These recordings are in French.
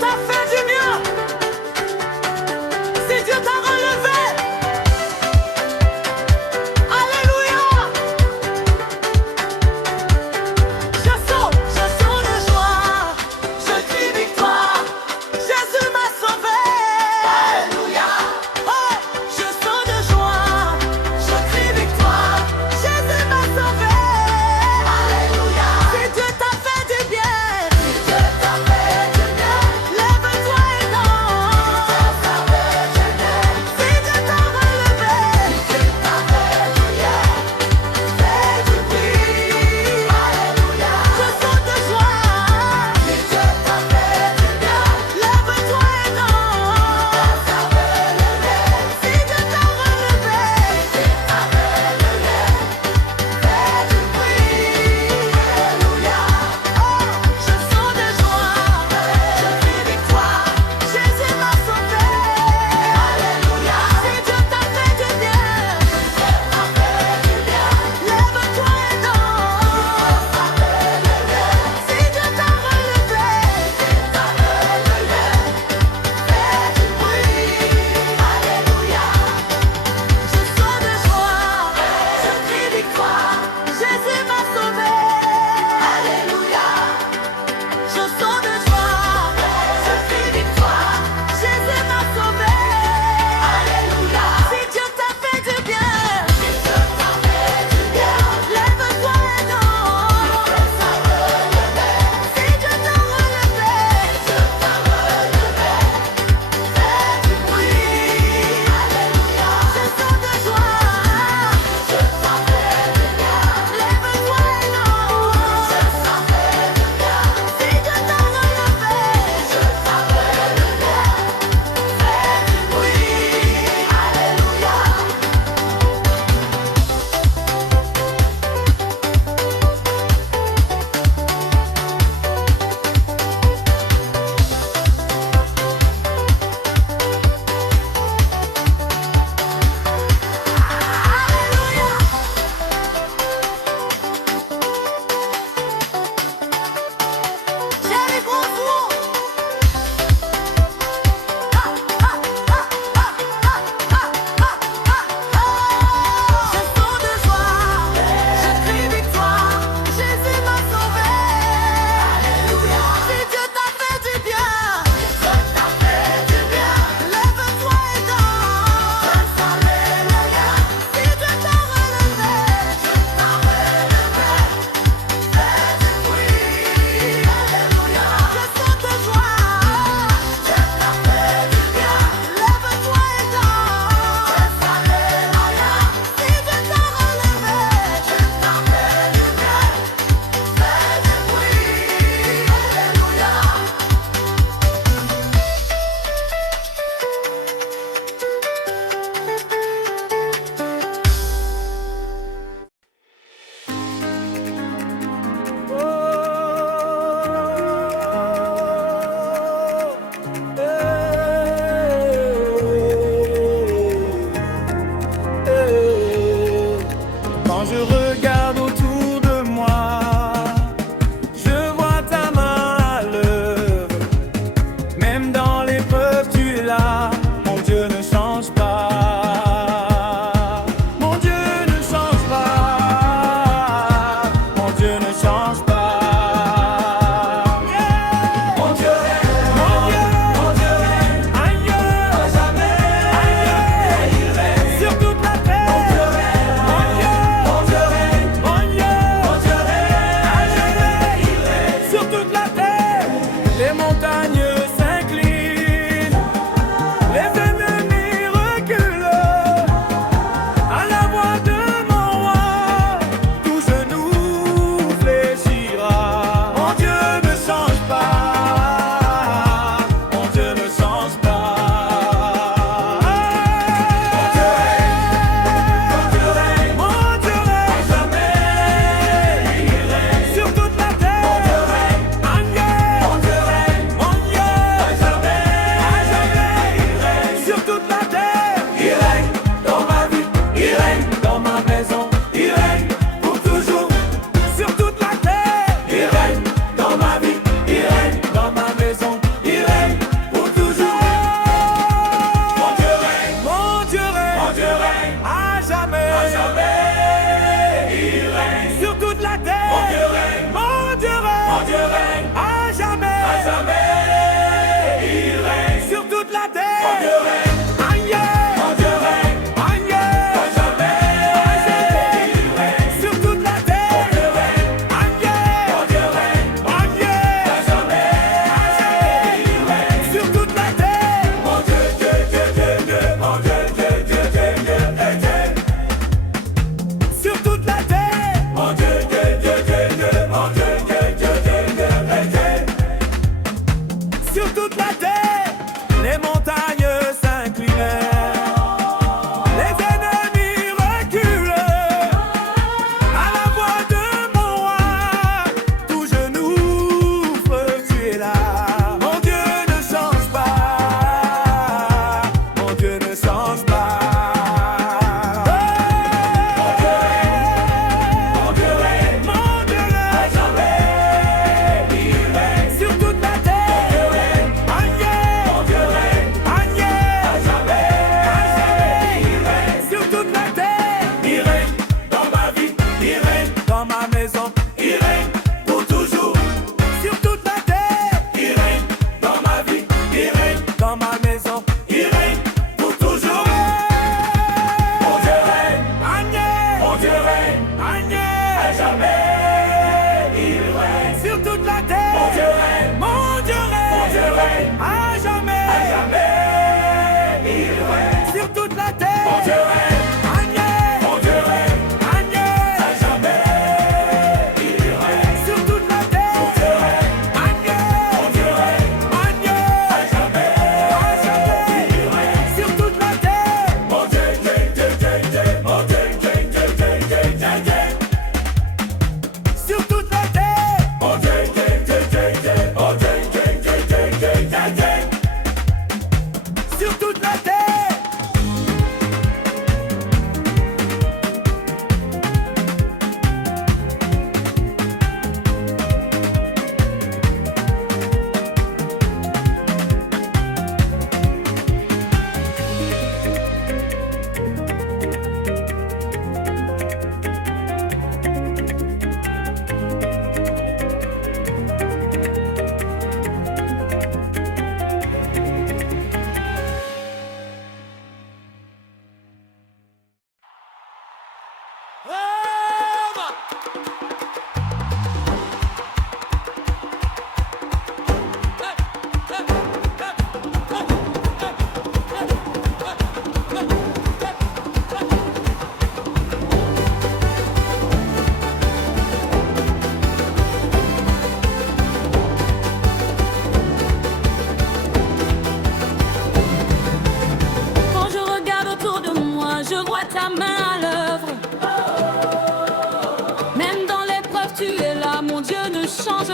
t'a fait du bien, si Dieu t'a relevé, alléluia. Je saute de joie, je crie victoire, Jésus m'a sauvé. Alléluia. Oh, je saute de joie, je crie victoire, Jésus m'a sauvé. Alléluia. Si Dieu t'a fait du bien, si Dieu t'a fait du bien, lève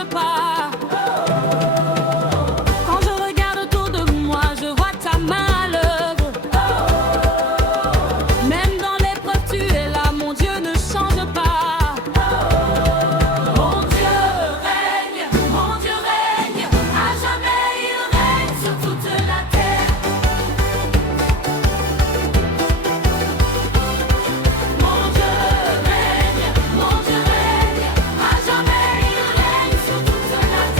pas. Quand je regarde autour de moi, je vois ta main à l'œuvre. Même dans l'épreuve, tu es là, mon Dieu ne change pas. Mon Dieu règne, à jamais il règne sur toute la terre. Mon Dieu règne, à jamais il règne sur toute la terre.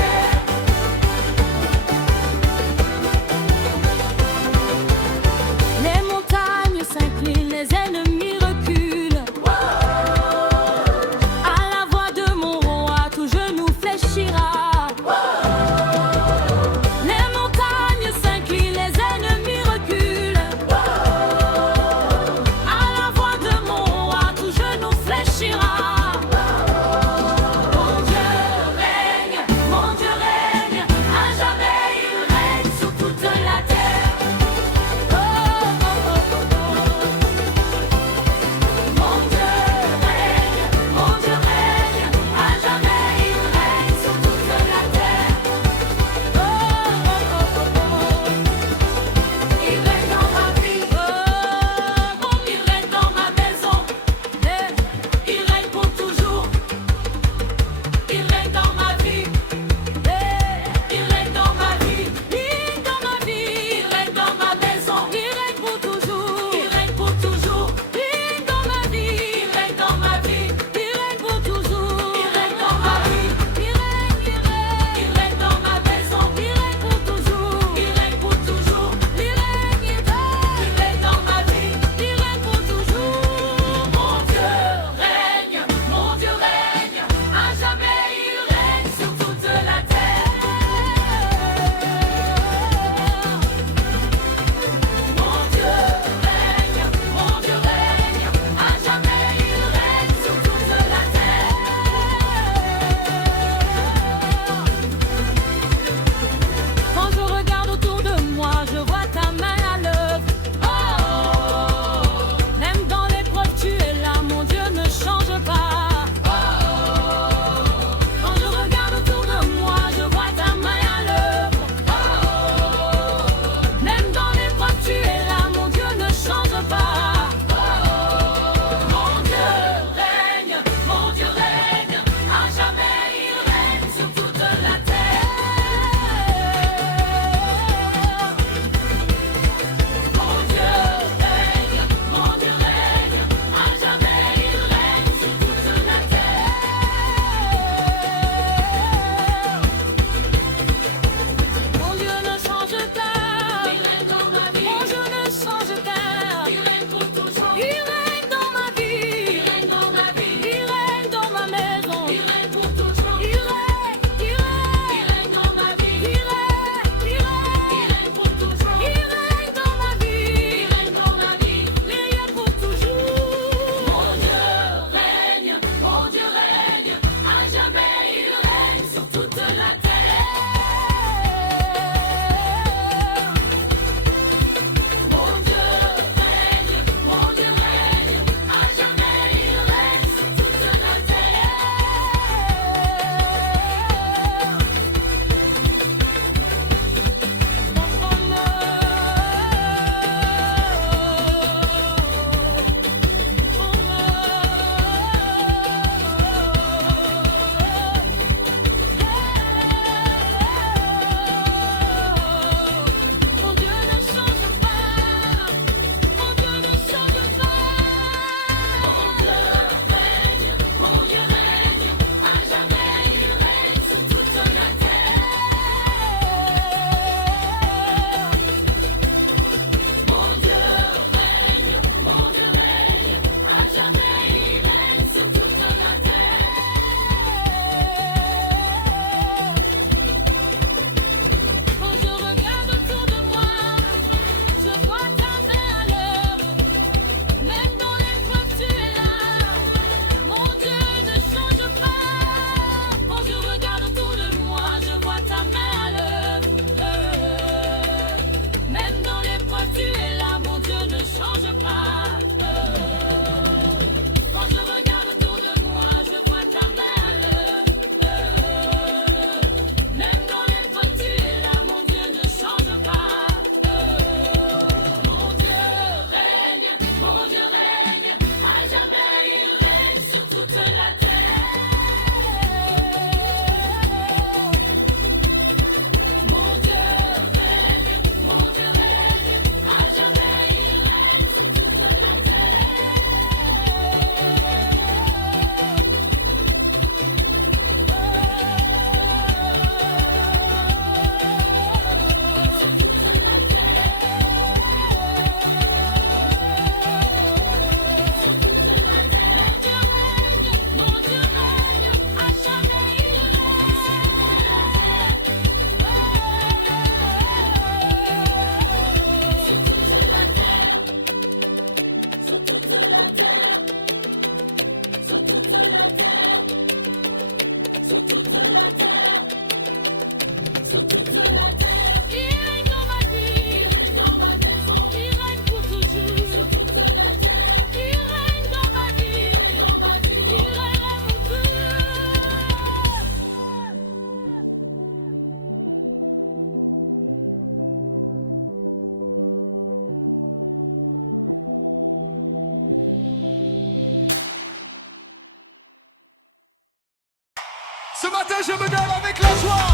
matin, je me lève avec la joie.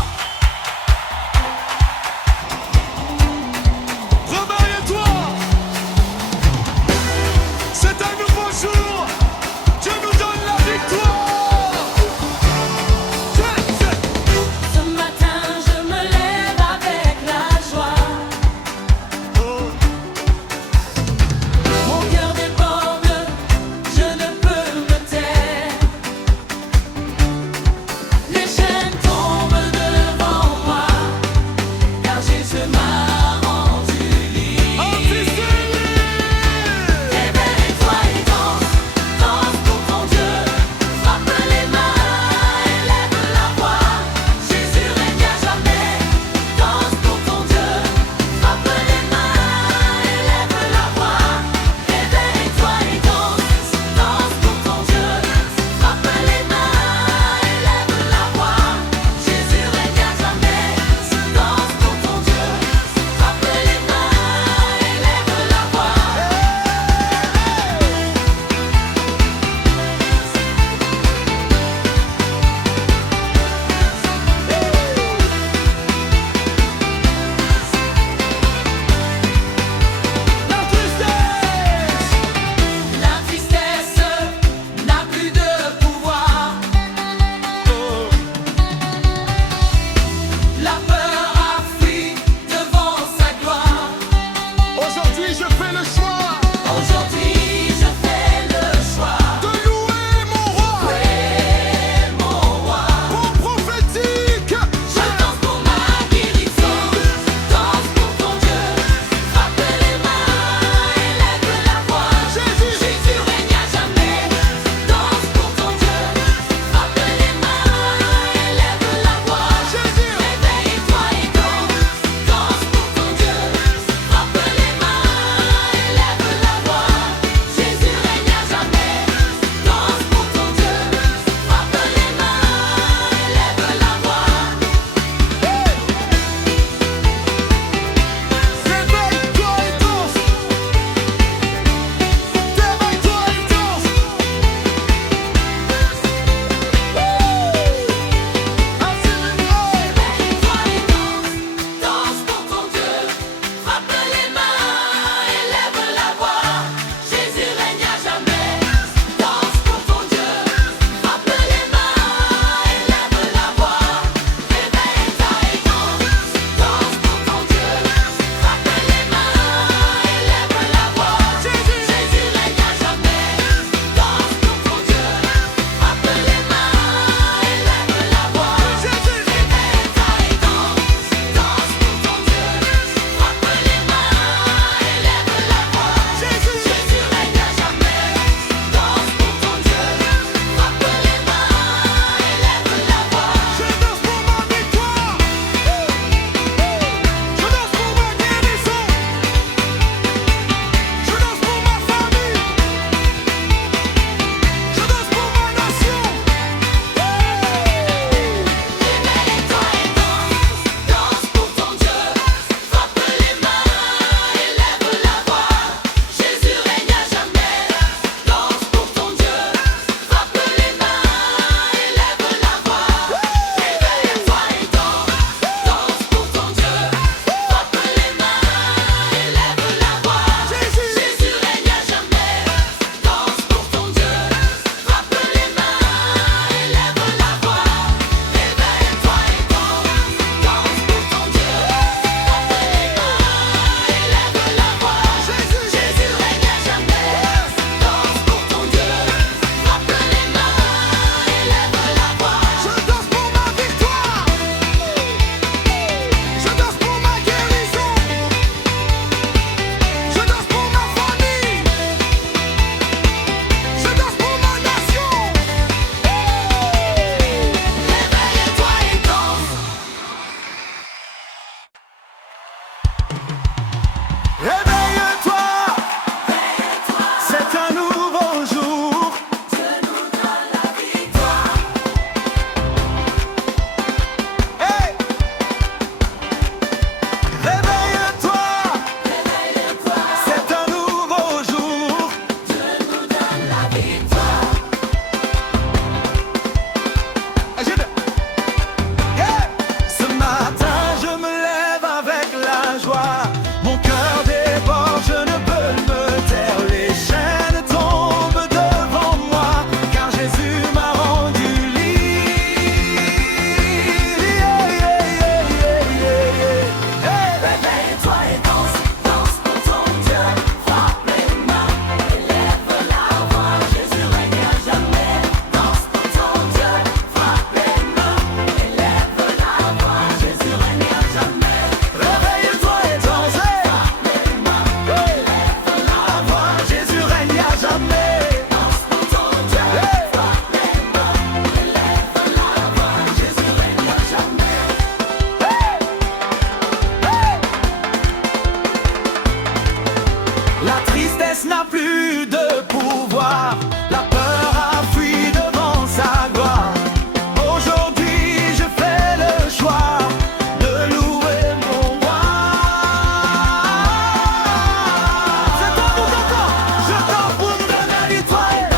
Réveille-toi. C'est un nouveau jour. Dieu nous donne la victoire. Ce matin, je me lève avec la joie. Mon cœur déborde, je ne peux me taire. Les chaînes tombent de La tristesse n'a plus de pouvoir, la peur a fui devant sa gloire. Aujourd'hui je fais le choix de louer mon roi. Je danse pour ton corps, je danse pour me donner la victoire.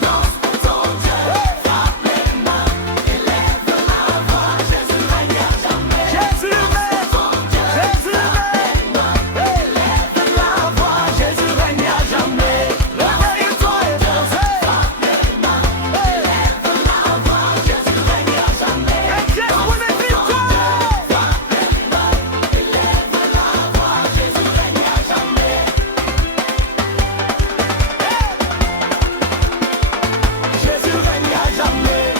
Danse pour ton Dieu, frappe les mains, élève la voix, Jésus règne à jamais. Jésus règne, Jésus règne, élève la voix, Jésus règne à jamais. La victoire est dansée, frappe les mains, élève la voix, Jésus règne à jamais. Et Jésus pour les victoires, frappe les mains, élève la voix, Jésus règne à jamais. Jésus règne à jamais.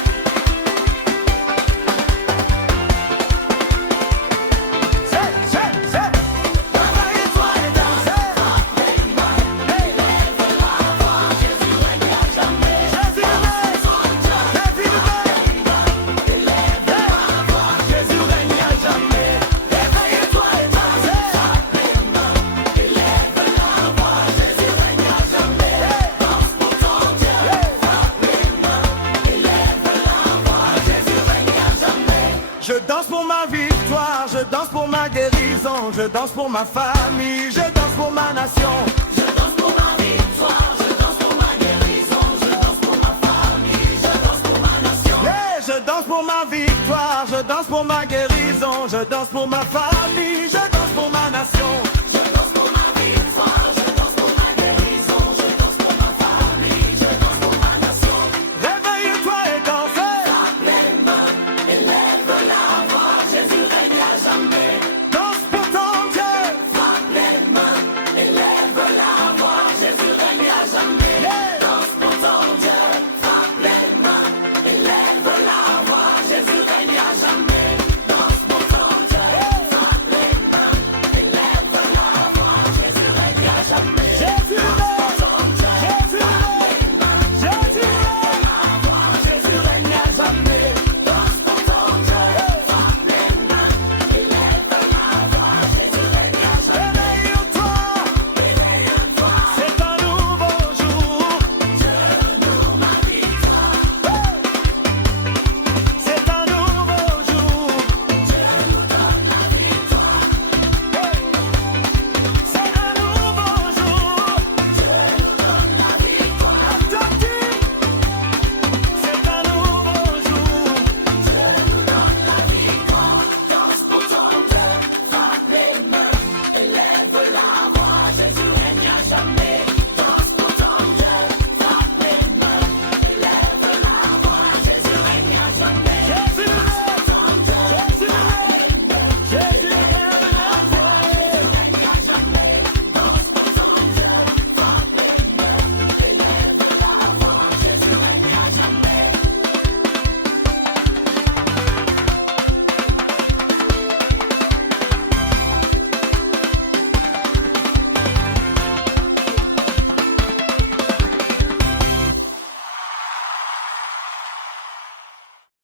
La victoire est dansée, frappe les mains, élève la voix, Jésus règne à jamais. Jésus règne, Jésus règne, élève la voix, Jésus règne à jamais. Réveille-toi et danse, frappe les mains, élève la voix, Jésus règne à jamais. Danse pour ton Dieu, frappe les mains, élève la voix, Jésus règne à jamais. Je danse pour ma victoire, je danse pour ma guérison, je danse pour ma famille, je danse pour ma nation. Je danse pour ma victoire, je danse pour ma guérison, je danse pour ma famille, je danse pour ma nation. Yeah, je danse pour ma victoire, je danse pour ma guérison, je danse pour ma famille, je danse pour ma nation.